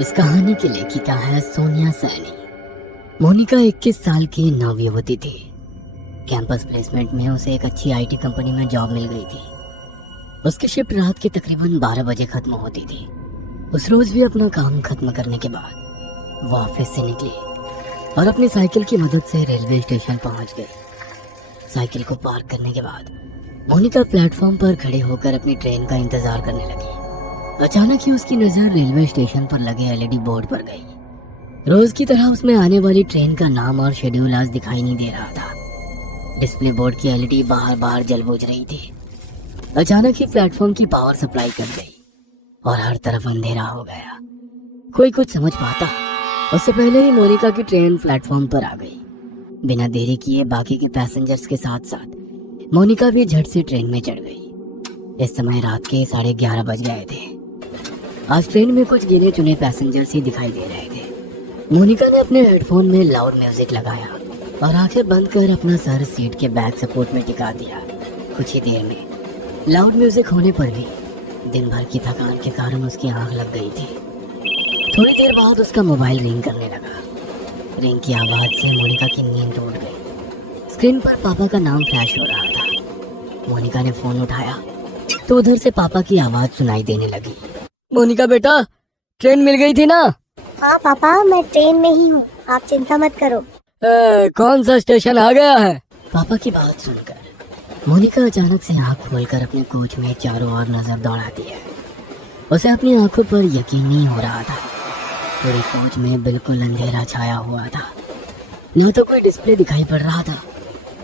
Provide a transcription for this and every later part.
इस कहानी की लेखिका है सोनिया सैनी। मोनिका 21 साल की नवयुवती थी। कैंपस प्लेसमेंट में उसे एक अच्छी आईटी कंपनी में जॉब मिल गई थी। उसकी शिफ्ट रात के तकरीबन 12 बजे खत्म होती थी। उस रोज भी अपना काम खत्म करने के बाद वो ऑफिस से निकली और अपनी साइकिल की मदद से रेलवे स्टेशन पहुंच गई। साइकिल को पार्क करने के बाद मोनिका प्लेटफॉर्म पर खड़े होकर अपनी ट्रेन का इंतजार करने लगी। अचानक ही उसकी नजर रेलवे स्टेशन पर लगे एलईडी बोर्ड पर गई। रोज की तरह उसमें आने वाली ट्रेन का नाम और शेड्यूल आज दिखाई नहीं दे रहा था। डिस्प्ले बोर्ड की एलईडी बाहर बाहर जल बुझ रही थी। अचानक ही प्लेटफॉर्म की पावर सप्लाई कट गई और हर तरफ अंधेरा हो गया। कोई कुछ समझ पाता उससे पहले ही मोनिका की ट्रेन प्लेटफॉर्म पर आ गई। बिना देरी किए बाकी के पैसेंजर्स के साथ साथ मोनिका भी झट से ट्रेन में चढ़ गई। इस समय रात के 11:30 बज गए थे। आज ट्रेन में कुछ गिने चुने पैसेंजर्स ही दिखाई दे रहे थे। मोनिका ने अपने हेडफोन में लाउड म्यूजिक लगाया और आंखें बंद कर अपना सर सीट के बैक सपोर्ट में टिका दिया। कुछ ही देर में लाउड म्यूजिक होने पर भी दिन भर की थकान के कारण उसकी आंख लग गई थी। थोड़ी देर बाद उसका मोबाइल रिंग करने लगा। रिंग की आवाज से मोनिका की नींद टूट गई। स्क्रीन पर पापा का नाम फ्लैश हो रहा था। मोनिका ने फोन उठाया तो उधर से पापा की आवाज सुनाई देने लगी। मोनिका बेटा, ट्रेन मिल गई थी ना? हाँ पापा, मैं ट्रेन में ही हूँ, आप चिंता मत करो। कौन सा स्टेशन आ गया है? पापा की बात सुनकर मोनिका अचानक से आँख खोलकर अपने कोच में चारों ओर नजर दौड़ाती है। उसे अपनी आंखों पर यकीन नहीं हो रहा था। पूरी कोच में बिल्कुल अंधेरा छाया हुआ था। न तो कोई डिस्प्ले दिखाई पड़ रहा था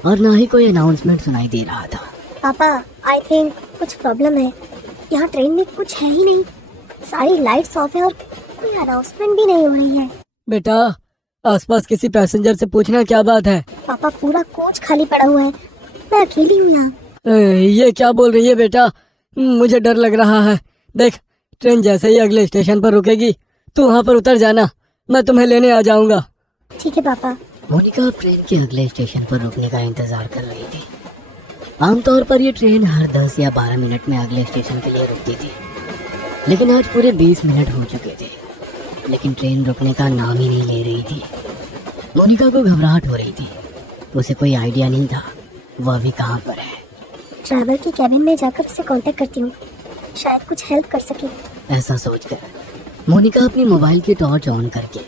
और न ही कोई अनाउंसमेंट सुनाई दे रहा था। पापा, आई थिंक कुछ प्रॉब्लम है। यहाँ ट्रेन में कुछ है ही नहीं। सारी लाइट्स ऑफ है और कोई अनाउंसमेंट भी नहीं हो रही है। बेटा, आसपास किसी पैसेंजर से पूछना क्या बात है। पापा, पूरा कोच खाली पड़ा हुआ है, मैं अकेली हूँ यहाँ। ये क्या बोल रही है बेटा? मुझे डर लग रहा है। देख, ट्रेन जैसे ही अगले स्टेशन पर रुकेगी तू वहाँ पर उतर जाना, मैं तुम्हें लेने आ जाऊंगा। ठीक है पापा। मोनिका ट्रेन के अगले स्टेशन पर रुकने का इंतजार कर रही थी। आमतौर पर ये ट्रेन हर 10 या 12 मिनट में अगले स्टेशन के लिए रुकती थी, लेकिन आज पूरे 20 मिनट हो चुके थे, लेकिन ट्रेन रुकने का नाम ही नहीं ले रही थी। मोनिका को घबराहट हो रही थी। उसे कोई आइडिया नहीं था वो अभी कहाँ पर है। ड्राइवर की कैबिन में जाकर उससे कांटेक्ट करती हूँ, शायद कुछ हेल्प कर सके। ऐसा सोचकर मोनिका अपनी मोबाइल की टॉर्च ऑन करके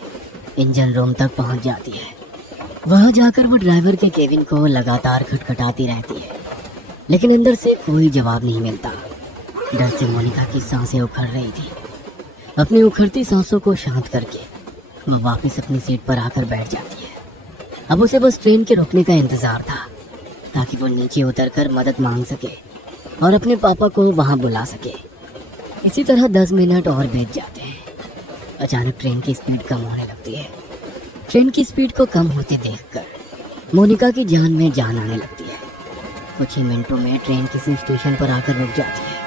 इंजन रूम तक पहुंच जाती है। वहां जाकर वो ड्राइवर के केबिन को लगातार खटखटाती रहती है, लेकिन अंदर से कोई जवाब नहीं मिलता। डर से मोनिका की सांसें उखड़ रही थी। अपनी उखड़ती सांसों को शांत करके वह वापस अपनी सीट पर आकर बैठ जाती है। अब उसे बस ट्रेन के रुकने का इंतजार था ताकि वो नीचे उतरकर मदद मांग सके और अपने पापा को वहां बुला सके। इसी तरह 10 मिनट और बीत जाते हैं। अचानक ट्रेन की स्पीड कम होने लगती है। ट्रेन की स्पीड को कम होते देखकर मोनिका की जान में जान आने लगती है। कुछ ही मिनटों में ट्रेन किसी स्टेशन पर आकर रुक जाती है।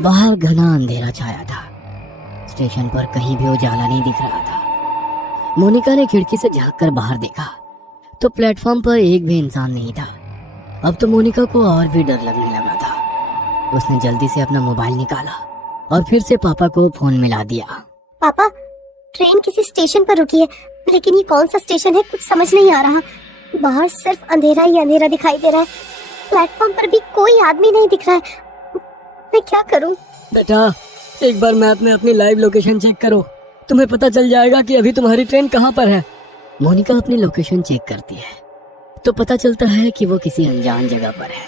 बाहर घना अंधेरा छाया था। स्टेशन पर कहीं भी उजाला नहीं दिख रहा था। मोनिका ने खिड़की से झांककर बाहर देखा तो प्लेटफॉर्म पर एक भी इंसान नहीं था। अब तो मोनिका को और भी डर लगने लगा था। उसने जल्दी से अपना मोबाइल निकाला और फिर से पापा को फोन मिला दिया। पापा, ट्रेन किसी स्टेशन पर रुकी है, लेकिन ये कौन सा स्टेशन है कुछ समझ नहीं आ रहा। बाहर सिर्फ अंधेरा ही अंधेरा दिखाई दे रहा है। प्लेटफॉर्म पर भी कोई आदमी नहीं दिख रहा है। मैं क्या करूं? बेटा, एक बार मैप में अपनी लाइव लोकेशन चेक करो, तुम्हें पता चल जाएगा कि अभी तुम्हारी ट्रेन कहाँ पर है। मोनिका अपनी लोकेशन चेक करती है तो पता चलता है कि वो किसी अनजान जगह पर है,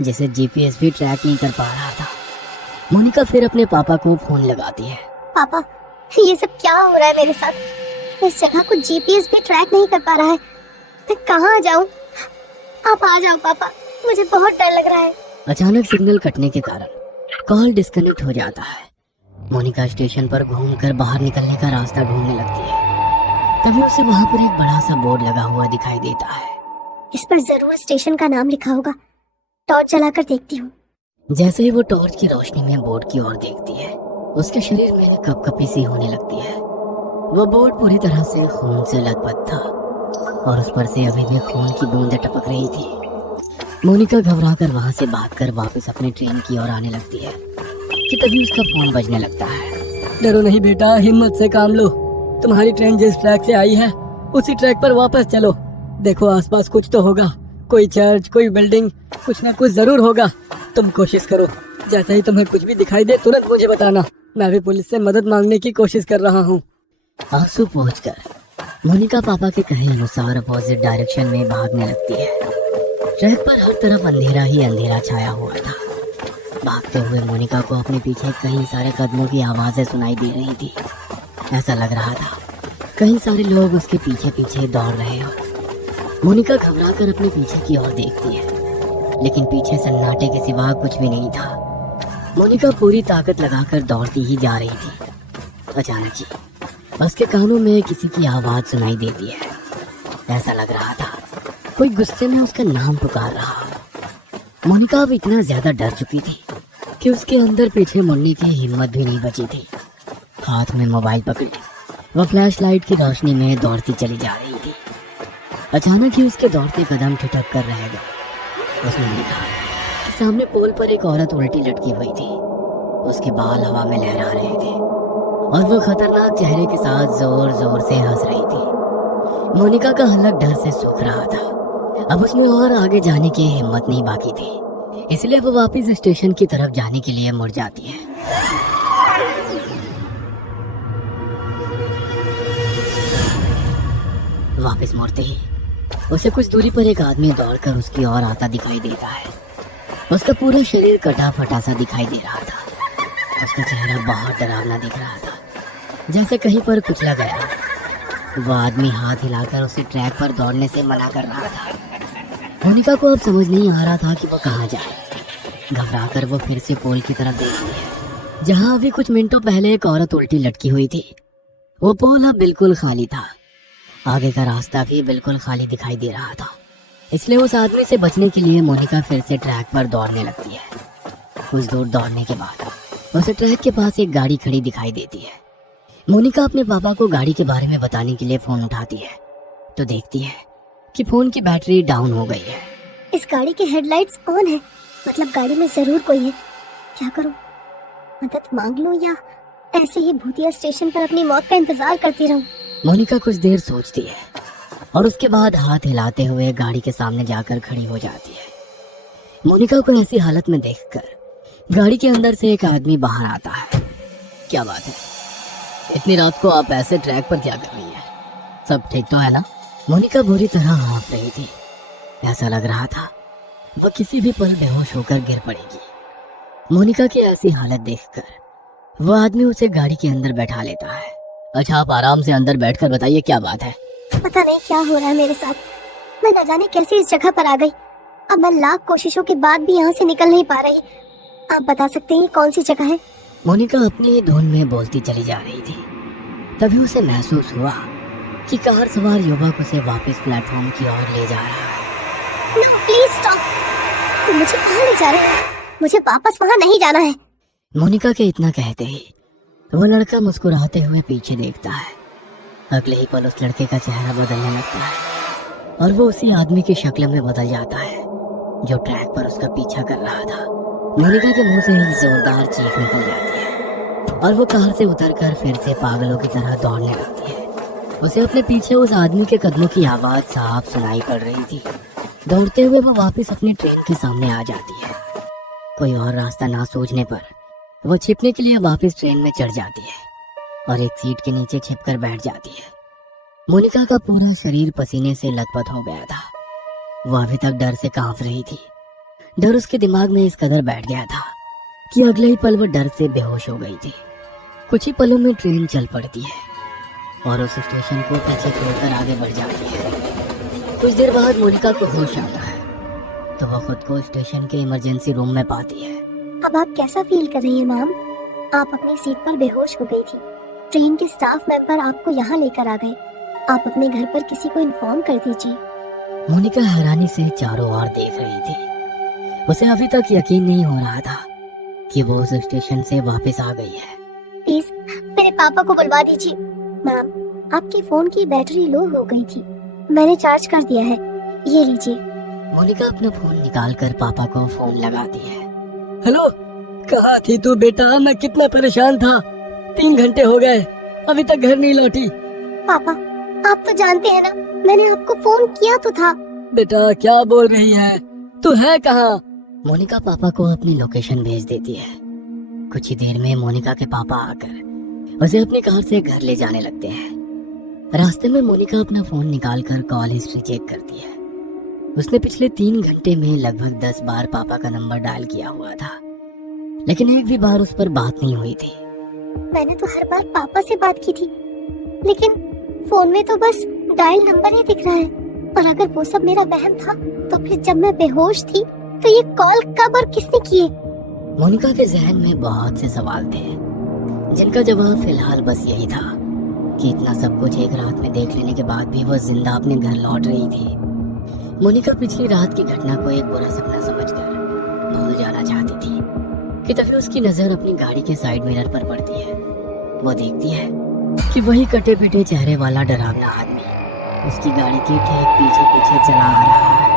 जिसे जीपीएस भी ट्रैक नहीं कर पा रहा था। मोनिका फिर अपने पापा को फोन लगाती है। पापा, ये सब क्या हो रहा है मेरे साथ? इस जगह को जीपीएस भी ट्रैक नहीं कर पा रहा है। मैं कहाँ जाऊँ? आप आ जाओ पापा, मुझे बहुत डर लग रहा है। अचानक सिग्नल कटने के कारण कॉल डिस्कनेक्ट हो जाता है। मोनिका स्टेशन पर घूमकर बाहर निकलने का रास्ता ढूंढने लगती है। तभी उसे वहां पर एक बड़ा सा बोर्ड लगा हुआ दिखाई देता है। इस पर जरूर स्टेशन का नाम लिखा होगा। टॉर्च जलाकर देखती हूँ। जैसे ही वो टॉर्च की रोशनी में बोर्ड की ओर देखती है, उसके शरीर में कपकपी सी होने लगती है। वो बोर्ड पूरी तरह से खून से लथपथ था और उस पर से अभी भी खून की बूंदें टपक रही थी। मोनिका घबराकर वहां से भागकर वापस अपनी ट्रेन की ओर आने लगती है कि तभी उसका फोन बजने लगता है। डरो नहीं बेटा, हिम्मत से काम लो। तुम्हारी ट्रेन जिस ट्रैक से आई है उसी ट्रैक पर वापस चलो। देखो आसपास कुछ तो होगा, कोई चर्च, कोई बिल्डिंग, कुछ ना कुछ जरूर होगा। तुम कोशिश करो, जैसे ही तुम्हें कुछ भी दिखाई दे तुरंत मुझे बताना। मैं भी पुलिस से मदद मांगने की कोशिश कर रहा हूँ। आंसू पोंछकर मोनिका पापा के कहे अनुसार अपोजिट डायरेक्शन में भागने लगती है। ट्रैक पर हर तरफ अंधेरा ही अंधेरा छाया हुआ था। भागते हुए मोनिका को अपने पीछे कई सारे कदमों की आवाजें सुनाई दे रही थी। ऐसा लग रहा था कई सारे लोग उसके पीछे पीछे दौड़ रहे हो। मोनिका घबराकर अपने पीछे की ओर देखती है, लेकिन पीछे सन्नाटे के सिवा कुछ भी नहीं था। मोनिका पूरी ताकत लगाकर दौड़ती ही जा रही थी। अचानक ही उसके कानों में किसी की आवाज सुनाई देती है। ऐसा लग रहा था कोई गुस्से में उसका नाम पुकार रहा हो। मोनिका अब इतना ज्यादा डर चुकी थी कि उसके अंदर पीछे मुड़ने की हिम्मत भी नहीं बची थी। हाथ में मोबाइल पकड़े वह फ्लैशलाइट की रोशनी में दौड़ती चली जा रही थी। अचानक ही उसके दौड़ते कदम ठिठक कर रह गए। उसने देखा कि सामने पोल पर एक औरत उल्टी लटकी हुई थी। उसके बाल हवा में लहरा रहे थे और वो खतरनाक चेहरे के साथ जोर जोर से हंस रही थी। मोनिका का हलक डर से सूख रहा था। अब उसमें और आगे जाने की हिम्मत नहीं बाकी थी, इसलिए वो वापस स्टेशन की तरफ जाने के लिए मुड़ जाती है। वापस मुड़ते ही उसे कुछ दूरी पर एक आदमी दौड़कर उसकी ओर आता दिखाई देता है। उसका पूरा शरीर कटा फटा सा दिखाई दे रहा था। उसका चेहरा बहुत डरावना दिख रहा था, जैसे कहीं पर कुचला गया। वो आदमी हाथ हिलाकर उसे ट्रैक पर दौड़ने से मना कर रहा था। मोनिका को अब समझ नहीं आ रहा था कि वो कहाँ जाए। घबराकर वो फिर से पोल की तरफ देखती है, जहाँ अभी कुछ मिनटों पहले एक औरत उल्टी लटकी हुई थी। वो पोल अब बिल्कुल खाली था। आगे का रास्ता भी बिल्कुल खाली दिखाई दे रहा था, इसलिए उस आदमी से बचने के लिए मोनिका फिर से ट्रैक पर दौड़ने लगती है। कुछ दूर दौड़ने के बाद उसे ट्रैक के पास एक गाड़ी खड़ी दिखाई देती है। मोनिका अपने पापा को गाड़ी के बारे में बताने के लिए फोन उठाती है, तो देखती है कि फोन की बैटरी डाउन हो गई है। इस गाड़ी के हेडलाइट्स ऑन है, मतलब गाड़ी में जरूर कोई है। क्या करूं? मदद मांग लूं या ऐसे ही भूतिया स्टेशन पर अपनी मौत का इंतजार करती रहूं? मोनिका कुछ देर सोचती है और उसके बाद हाथ हिलाते हुए गाड़ी के सामने जाकर खड़ी हो जाती है। मोनिका को ऐसी हालत में देखकर गाड़ी के अंदर से एक आदमी बाहर आता है। क्या बात है, इतनी रात को आप ऐसे ट्रैक पर क्या कर रही हैं? सब ठीक तो है ना? मोनिका बुरी तरह हाँफ रही थी। ऐसा लग रहा था वह किसी भी पल बेहोश होकर गिर पड़ेगी। मोनिका की ऐसी हालत देखकर वह आदमी उसे गाड़ी के अंदर बैठा लेता है। अच्छा, आप आराम से अंदर बैठकर बताइए क्या बात है। पता नहीं क्या हो रहा है मेरे साथ। मैं न जाने कैसे इस जगह पर आ गई। अब मैं लाख कोशिशों के बाद भी यहाँ से निकल नहीं पा रही। आप बता सकते हैं कौन सी जगह है? मोनिका अपनी धुन में बोलती चली जा रही थी। तभी उसे महसूस हुआ कि कार सवार युवक उसे वापस प्लेटफॉर्म की ओर ले जा रहा है। No, please stop. तुम मुझे कहाँ ले जा रहे हो? मुझे वापस वहाँ नहीं जाना है। मोनिका के इतना कहते ही वो लड़का मुस्कुराते हुए पीछे देखता है। अगले ही पल उस लड़के का चेहरा बदलने लगता है और वो उसी आदमी की शक्ल में बदल जाता है जो ट्रैक पर उसका पीछा कर रहा था। मोनिका के मुंह से एक जोरदार चीख निकल जाती है और वो कार से उतरकर फिर से पागलों की तरह दौड़ने लगती है। उसे अपने पीछे उस आदमी के कदमों की आवाज साफ सुनाई पड़ रही थी। दौड़ते हुए वो वापस अपनी ट्रेन के सामने आ जाती है। कोई और रास्ता ना सूझने पर वो छिपने के लिए वापस ट्रेन में चढ़ जाती है और एक सीट के नीचे छिपकर बैठ जाती है। मोनिका का पूरा शरीर पसीने से लथपथ हो गया था। वो अभी तक डर से कांप रही थी। डर उसके दिमाग में इस कदर बैठ गया था कि अगले ही पल वो डर से बेहोश हो गई थी। कुछ ही पलों में ट्रेन चल पड़ती है और उस स्टेशन को पीछे छोड़कर आगे बढ़ जाती है। कुछ देर बाद मोनिका को होश आता है तो वह खुद को स्टेशन के इमरजेंसी रूम में पाती है। अब आप कैसा फील कर रही हैं मैम? आप अपनी सीट पर बेहोश हो गई थी। ट्रेन के स्टाफ मेंबर आपको यहाँ लेकर आ गए। आप अपने घर पर किसी को इन्फॉर्म कर दीजिए। मोनिका हैरानी से चारों ओर देख रही थी। उसे अभी तक यकीन नहीं हो रहा था कि वो उस स्टेशन से वापस आ गई है। प्लीज मेरे पापा को बुलवा दीजिए। मैम, आपके फोन की बैटरी लो हो गई थी, मैंने चार्ज कर दिया है, ये लीजिए। मोनिका अपना फोन निकालकर पापा को फोन लगाती है। हेलो, कहाँ थी तू बेटा? मैं कितना परेशान था। 3 घंटे हो गए, अभी तक घर नहीं लौटी। पापा, आप तो जानते हैं ना, मैंने आपको फोन किया तो था। बेटा क्या बोल रही है, तू है कहाँ? मोनिका पापा को अपनी लोकेशन भेज देती है। कुछ ही देर में मोनिका के पापा आकर उसे अपनी कार से घर ले जाने लगते हैं। रास्ते में मोनिका अपना फोन निकालकर कॉल हिस्ट्री चेक करती है। उसने पिछले 3 घंटे में लगभग 10 बार पापा का नंबर डायल किया हुआ था, लेकिन एक भी बार उस पर बात नहीं हुई थी। मैंने तो हर बार पापा से बात की थी, लेकिन फोन में तो बस डायल नंबर ही दिख रहा है। और अगर वो सब मेरा वहम था, तो फिर जब मैं बेहोश थी तो ये कॉल कब और किसने किए? मोनिका के जहन में बहुत से सवाल थे, जिनका जवाब फिलहाल बस यही था कि इतना सब कुछ एक रात में देख लेने के बाद भी वो जिंदा अपने घर लौट रही थी। मोनिका पिछली रात की घटना को एक बुरा सपना समझकर भूल जाना चाहती थी कि तभी उसकी नजर अपनी गाड़ी के साइड मिरर पर पड़ती है। वो देखती है कि वही कटे पिटे चेहरे वाला डरावना आदमी उसकी गाड़ी के ठीक पीछे पीछे चला आ रहा है।